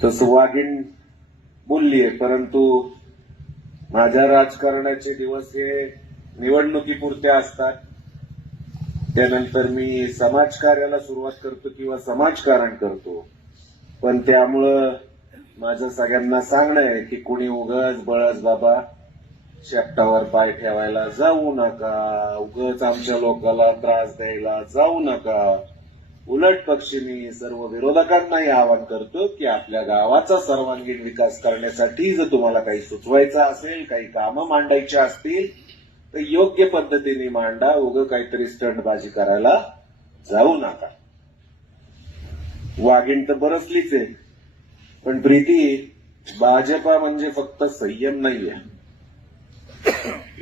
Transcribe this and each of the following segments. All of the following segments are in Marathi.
तसं वाघीण बोललीये, परंतु माझ्या राजकारणाचे दिवस हे निवडणुकीपुरते असतात. त्यानंतर मी समाजकार्याला सुरुवात करतो किंवा समाजकारण करतो. पण त्यामुळं माझं सगळ्यांना सांगणं आहे की कुणी उगाच बळच बाबा शेपटावर पाय ठेवायला जाऊ नका, उगाच आमच्या लोकांना त्रास द्यायला जाऊ नका. उलट पक्षी मी सर्व विरोधकांनाही आवाहन करतो की आपल्या गावाचा सर्वांगीण विकास करण्यासाठी जर तुम्हाला काही सुचवायचं असेल, काही कामं मांडायची असतील तर योग्य पद्धतीने मांडा. उगं काहीतरी स्टंटबाजी करायला जाऊ नका. वाघीण तर बरसलीच आहे, पण प्रीती भाजपा म्हणजे फक्त संयम नाहीये.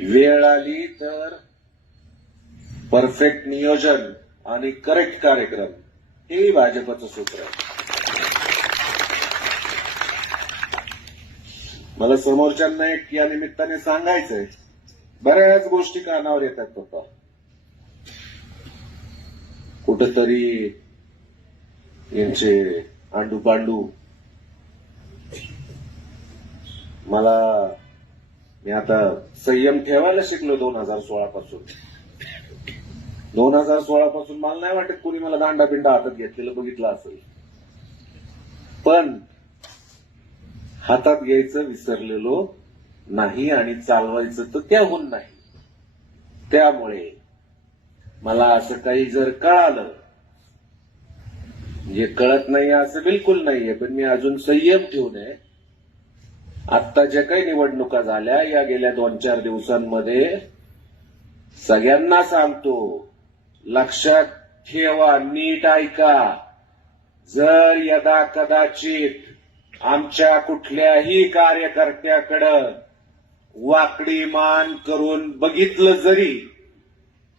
वेळ आली तर परफेक्ट नियोजन आणि करेक्ट कार्यक्रम हे भाजपचं सूत्र आहे. मला समोरच्यांना एक या निमित्ताने सांगायचंय, बऱ्याच गोष्टी कानावर येतात बाबा. कुठंतरी यांचे आंडू पांडू. मी आता संयम ठेवायला शिकलो 2016 पासून. 2016 पासून मला नाही वाटत कोणी मला दांडा बिंडा हातात घेतलेलं बघितलं असेल. पण हातात घ्यायचं विसरलेलो नाही आणि चालवायचं तर त्याहून नाही. त्यामुळे मला असं काही जर कळालं, म्हणजे कळत नाही असं बिलकुल नाहीये, पण मी अजून संयम ठेवून आहे. आत्ता ज्या काही निवडणुका झाल्या या गेल्या 2-4 दिवसांमध्ये सगळ्यांना सांगतो, लक्षात ठेवा, नीट ऐका. जर यदा कदाचित आमच्या कुठल्याही कार्यकर्त्याकडं वाकडी मान करून बघितलं, जरी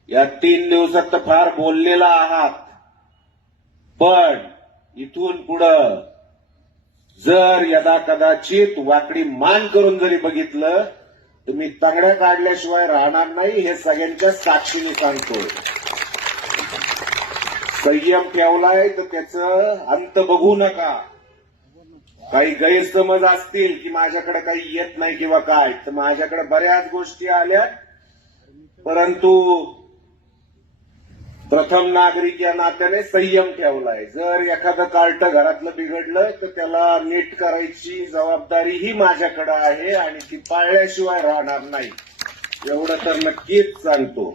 या 3 दिवसात तर फार बोललेला आहात, पण इथून पुढं जर यदा कदाचित वाकडी मान करून जरी बघितलं तर मी तंगड्या काढल्याशिवाय राहणार नाही, हे सगळ्यांच्या साक्षीने सांगतोय. संयम ठेवलाय तर त्याचं अंत बघू नका. काही गैरसमज असतील की माझ्याकडे काही येत नाही किंवा काय, तर माझ्याकडे बऱ्याच गोष्टी आल्या, परंतु प्रथम नागरिक या नात्याने संयम ठेवलाय. जर एखादं कार्ट घरातलं बिघडलं तर त्याला नीट करायची जबाबदारी ही माझ्याकडे आहे आणि ती पाळल्याशिवाय राहणार नाही, एवढं तर नक्कीच सांगतो.